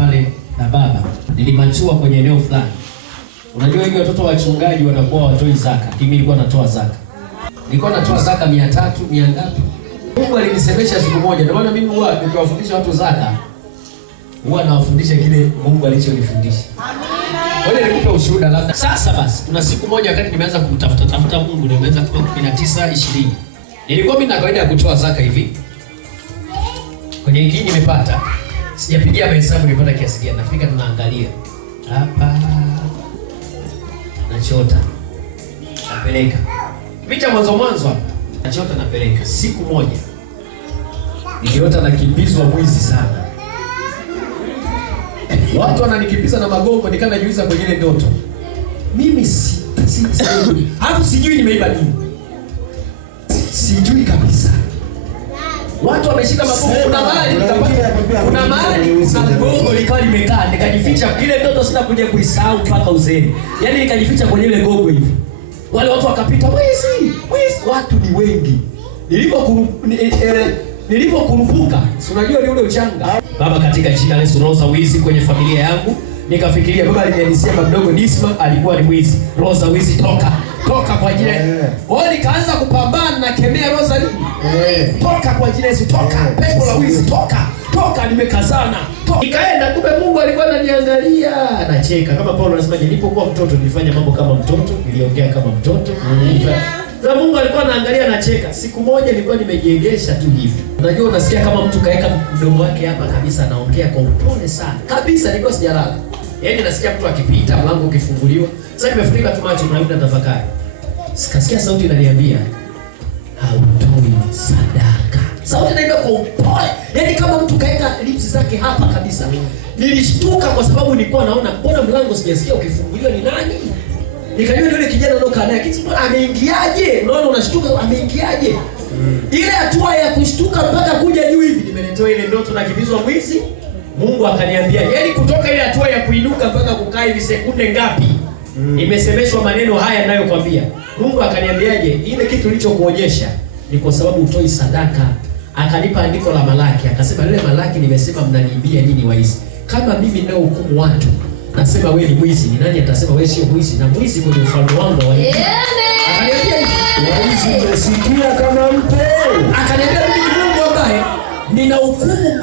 pale na baba, nilimachua kwenye eneo fulani. Unajua hivi watoto wachungaji wanakuwa watoi zaka. Mimi nilikuwa natoa zaka. Nilikuwa natoa zaka 300, 100 ngapi? Mungu alinisemesha siku moja. Ndio maana mimi huwa nikiwafundisha watu zaka, huwa nawafundisha kile Mungu alichonifundisha. Amina. Wewe nikupe ushuhuda labda. Sasa basi, kuna siku moja wakati nimeanza kumtafuta Mungu, nimeanza kama 19, 20. Nilikuwa mimi na kawaida ya kutoa zaka hivi. Kwenye hiki nimepata. Sijapigia mahesabu nilipata kiasi gani. Nafika tunaangalia. Hapa. Nachota. Napeleka. Picha mwanzo hapa. Nachota napeleka. Siku moja niliota nakimbizwa mwizi sana. Watu wananikimbiza na magongo, nikana najiuliza kwenye ile ndoto. Mimi hapo sijui nimeiba nini. Sijui kabisa. Watu wameshika magongo, kuna mahali nikapata. Kuna mahali na gogo likawa limekaa, nikajificha. Ile ndoto sina kuja kuisahau mpaka uzeeni. Yaani nikajificha kwenye ile gogo hivi. Wale watu wakapita, "Mwizi, mwizi." Watu ni wengi. Nilipokurupuka, si unajua ni ule uchanga. Baba, katika jina la Yesu, roho za wizi kwenye familia yangu. Nikafikiria baba alinisema mdogo Disma alikuwa ni mwizi. Roho za wizi toka. Toka kwa jina. Wao nikaanza kupambana na kemea roho za nini? Toka kwa jina Yesu, toka. Pepo la wizi toka. Toka, nimekazana. Toka. Nikaenda, kumbe Mungu alikuwa ananiangalia. Anacheka. Kama Paulo anasema nilipokuwa mtoto nilifanya mambo kama mtoto, niliongea kama mtoto. Na Mungu alikuwa anaangalia, anacheka. Siku moja nilikuwa nimejiegesha tu hivi. Unajua unasikia kama mtu kaeka mdomo wake hapa kabisa, anaongea kwa upole sana. Kabisa nilikuwa sijalala. Yaani nasikia mtu akipita, mlango ukifunguliwa. Sasa nimefunika tu macho na tafakari. Sikasikia sauti inaniambia, "Hautoi sadaka." Sauti inaimba kwa upole. Yaani kama mtu kaeka lips zake hapa kabisa. Nilishtuka kwa sababu nilikuwa naona mbona mlango sijasikia ukifunguliwa ni nani? Nikajua yule kijana alokaa naye kitu ameingiaje? Unaona unashtuka ameingiaje? Ile hatua ya kushtuka mpaka kuja juu hivi nimeletewa ile ndoto na kimbizwa mwizi. Mungu akaniambia, yaani kutoka ile hatua ya kuinuka mpaka kukaa hivi sekunde ngapi? Nimesemeshwa maneno haya ninayokuambia. Mungu akaniambiaje? Ile kitu nilichokuonyesha ni kwa sababu utoi sadaka. Akanipa andiko la Malaki, akasema lile Malaki nimesema mnaniibia nyinyi waizi. Kama mimi ndio hukumu watu, nasema wewe ni mwizi, ni nani atasema wewe sio mwizi? Na mwizi kwenye ufalme wangu wa Mungu. Akaniambia hivi, waizi umesikia kama mpe. Akaniambia mimi ni Mungu ambaye nina hukumu